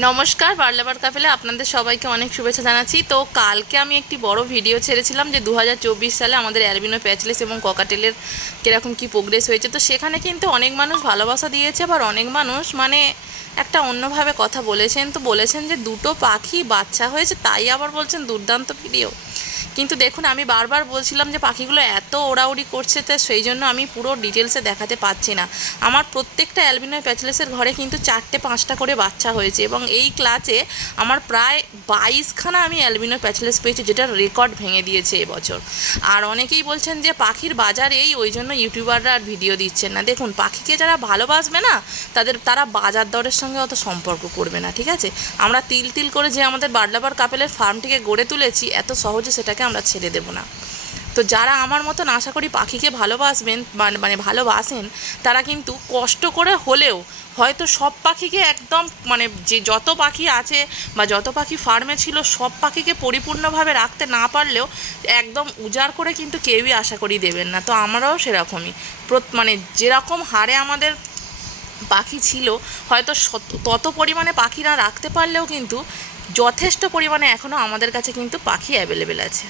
নমস্কার, বার্লেবার কাফেলে আপনাদের সবাইকে অনেক শুভেচ্ছা জানাচ্ছি। তো কালকে আমি একটি বড় ভিডিও ছেড়েছিলাম যে দু হাজার চব্বিশ সালে আমাদের অ্যালবিনো প্যাচলেস এবং ককাটেলের কীরকম কী প্রোগ্রেস হয়েছে। তো সেখানে কিন্তু অনেক মানুষ ভালোবাসা দিয়েছে, আবার অনেক মানুষ মানে একটা অন্যভাবে কথা বলেছেন। তো বলেছেন যে দুটো পাখি বাচ্চা হয়েছে, তাই আবার বলছেন দুর্দান্ত ভিডিও কিন্তু দেখুন, আমি বারবার বলছিলাম যে পাখিগুলো এত ওড়াউড়ি করছে তো সেই জন্য আমি পুরো ডিটেলসে দেখাতে পাচ্ছি না। আমার প্রত্যেকটা অ্যালবিনো প্যাচলেসের ঘরে কিন্তু চারটে পাঁচটা করে বাচ্চা হয়েছে এবং এই ক্লাচে আমার প্রায় বাইশখানা আমি অ্যালবিনো প্যাচলেস পেয়েছি, যেটার রেকর্ড ভেঙে দিয়েছে এবছর। আর অনেকেই বলছেন যে পাখির বাজার এই, ওই জন্য ইউটিউবাররা আর ভিডিও দিচ্ছেন না। দেখুন, পাখিকে যারা ভালোবাসবে না, তাদের, তারা বাজার দরের সঙ্গে অত সম্পর্ক করবে না, ঠিক আছে? আমরা তিল তিল করে যে আমাদের বার্লাবার কাপেলের ফার্মটিকে গড়ে তুলেছি, এত সহজে সেটাকে আমরা ছেড়ে দেব না। তো যারা আমার মতন আশা করি পাখিকে ভালোবাসবেন মানে মানে ভালোবাসেন, তারা কিন্তু কষ্ট করে হলেও হয়তো সব পাখিকে একদম মানে যে যত পাখি আছে বা যত পাখি ফার্মে ছিল, সব পাখিকে পরিপূর্ণভাবে রাখতে না পারলেও একদম উজাড় করে কিন্তু কেউই আশা করি দেবেন না। তো আমরাও সেরকমই। মানে যেরকম হারে আমাদের পাখি ছিল, হয়তো তত পরিমাণে পাখি না রাখতে পারলেও কিন্তু যথেষ্ট পরিমাণে এখনও আমাদের কাছে কিন্তু পাখি অ্যাভেলেবেল আছে।